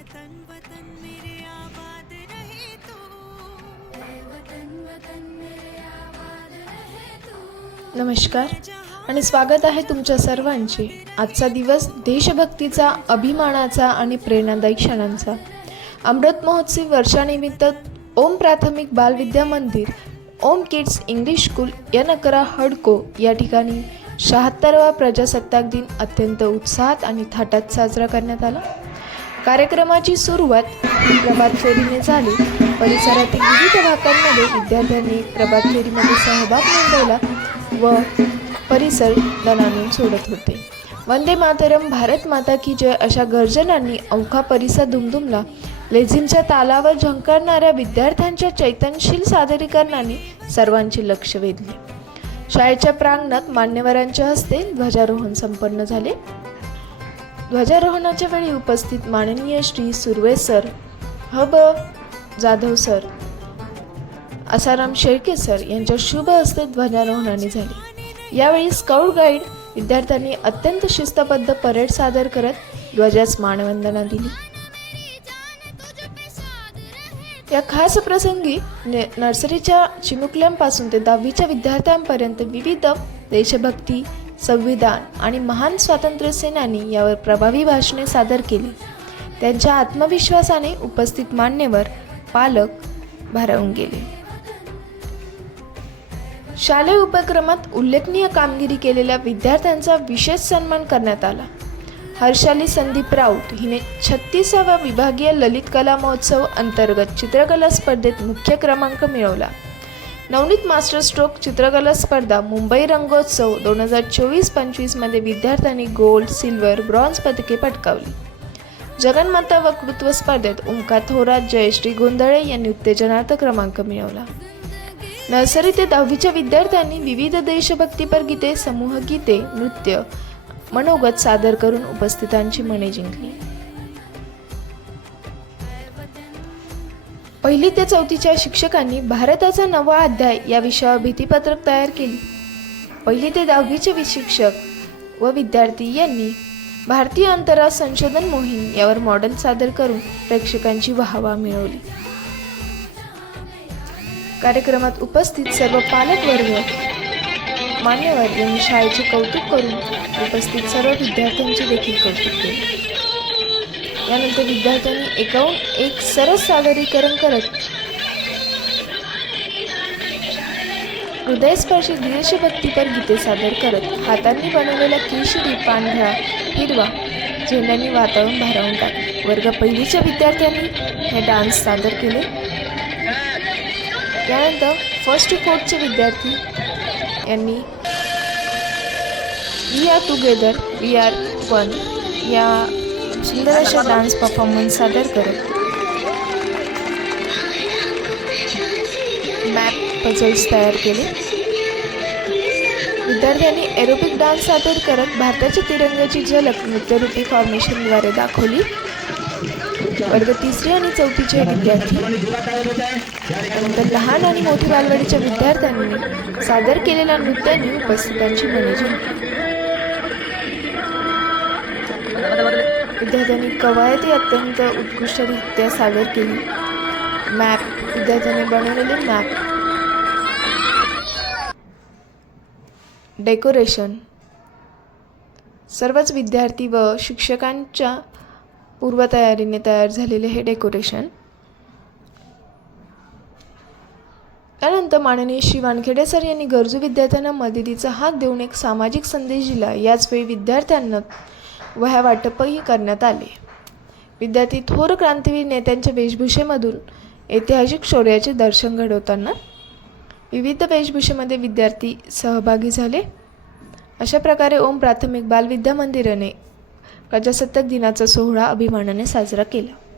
वतन वतन मेरे आबाद रहे तू। नमस्कार आणि स्वागत आहे तुमच्या सर्वांचे आजचा दिवस देशभक्तीचा अभिमानाचा आणि प्रेरणादायी क्षणांचा. अमृत महोत्सव वर्षानिमित्त ओम प्राथमिक बालविद्या मंदिर ओम किड्स इंग्लिश स्कूल या नकरा हडको या ठिकाणी शहात्तरावा प्रजासत्ताक दिन अत्यंत उत्साहात आणि थाटात साजरा करण्यात आला. कार्यक्रमाची सुरुवात प्रभात फेरीने झाली. परिसरातील विविध भागांमध्ये विद्यार्थ्यांनी प्रभात फेरीमध्ये सहभाग नोंदवला व परिसर दणानून सोडत होते. वंदे मातरम भारत माता की जय अशा गर्जनांनी अवघा परिसर दुमदुमला. लेझिमच्या तालावर झंकारणाऱ्या विद्यार्थ्यांच्या चैतनशील सादरीकरणाने सर्वांचे लक्ष वेधले. शाळेच्या प्रांगणात मान्यवरांच्या हस्ते ध्वजारोहण संपन्न झाले. ध्वजारोहणाच्या वेळी उपस्थित माननीय श्री सुर्वे सर हब जाधव सर आसाराम शेळके सर यांच्या शुभ हस्ते ध्वजारोहणाने झाले. यावेळी स्काउट गाईड विद्यार्थ्यांनी अत्यंत शिस्तबद्ध परेड सादर करत ध्वजास मानवंदना दिली. या खास प्रसंगी ने- नर्सरीच्या चिमुकल्यांपासून ते दहावीच्या विद्यार्थ्यांपर्यंत विविध देशभक्ती संविधान आणि महान स्वातंत्र्य सेनानी यावर प्रभावी भाषणे सादर केली. त्यांच्या आत्मविश्वासाने उपस्थित मान्यवर पालक भारावून गेले. शालेय उपक्रमात उल्लेखनीय कामगिरी केलेल्या विद्यार्थ्यांचा विशेष सन्मान करण्यात आला. हर्षाली संदीप राऊत हिने छत्तीसावा विभागीय ललित कला महोत्सव अंतर्गत चित्रकला स्पर्धेत मुख्य क्रमांक मिळवला. नवनीत मास्टर स्ट्रोक चित्रकला स्पर्धा मुंबई रंगोत्सव दोन हजार चोवीस पंचवीसमध्ये विद्यार्थ्यांनी गोल्ड सिल्वर ब्रॉन्झ पदके पटकावली. जगन्माता वक्तृत्व स्पर्धेत ओंकार थोरात जयश्री गोंधळे यांनी उत्तेजनार्थ क्रमांक मिळवला. नर्सरी ते दहावीच्या विद्यार्थ्यांनी विविध देशभक्तीपर गीते समूह गीते नृत्य मनोगत सादर करून उपस्थितांची मने जिंकली. पहिली ते चौथीच्या शिक्षकांनी भारताचा नवा अध्याय या विषयावर भीतीपत्रक तयार केली. पहिली ते दहावीचे शिक्षक व विद्यार्थी यांनी भारतीय अंतराळ संशोधन मोहीम यावर मॉडेल सादर करून प्रेक्षकांची वाहवा मिळवली. कार्यक्रमात उपस्थित सर्व पालक वर्ग मान्यवर यांनी शाळेचे कौतुक करून उपस्थित सर्व विद्यार्थ्यांचे देखील कौतुक केले. यानंतर विद्यार्थ्यांनी एकाहून एक सरस सादरीकरण करत हृदयस्पर्शी देशभक्तीपर गीते सादर करत हातांनी बनवलेला केशरी पांढरा हिरवा झेंड्यांनी वातावरण भारावून टाकले. वर्ग पहिलीच्या विद्यार्थ्यांनी हे डान्स सादर केले. त्यानंतर फर्स्ट टू फोर्थचे विद्यार्थी यांनी we are together we are one या सुंदर अशा डान्स परफॉर्मन्स सादर करत मॅप पझल्स तयार केले. विद्यार्थ्यांनी एरोबिक डान्स सादर करत भारताच्या तिरंग्याची झलक नृत्यरूपी फॉर्मेशनद्वारे दाखवली. वर्ग तिसरी आणि चौथीचे विद्यार्थी. त्यानंतर लहान आणि मोठी बालवाडीच्या विद्यार्थ्यांनी सादर केलेल्या नृत्यांनी उपस्थितांची मने जिंकली. विद्यार्थ्यांनी कवायती अत्यंत उत्कृष्टरित्या सादर केली. मॅप विद्यार्थ्यांनी बनवलेले मॅप. डेकोरेशन. सर्वच विद्यार्थी व शिक्षकांच्या पूर्वतयारीने तयार झालेले हे डेकोरेशन. त्यानंतर माननीय श्री वानखेडे सर यांनी गरजू विद्यार्थ्यांना मदतीचा हात देऊन एक सामाजिक संदेश दिला. याचवेळी विद्यार्थ्यांना वह्या वाटपही करण्यात आले. विद्यार्थी थोर क्रांतीवीर नेत्यांच्या वेशभूषेमधून ऐतिहासिक शौर्याचे दर्शन घडवताना विविध वेशभूषेमध्ये विद्यार्थी सहभागी झाले. अशा प्रकारे ओम प्राथमिक बालविद्या मंदिराने प्रजासत्ताक दिनाचा सोहळा अभिमानाने साजरा केला.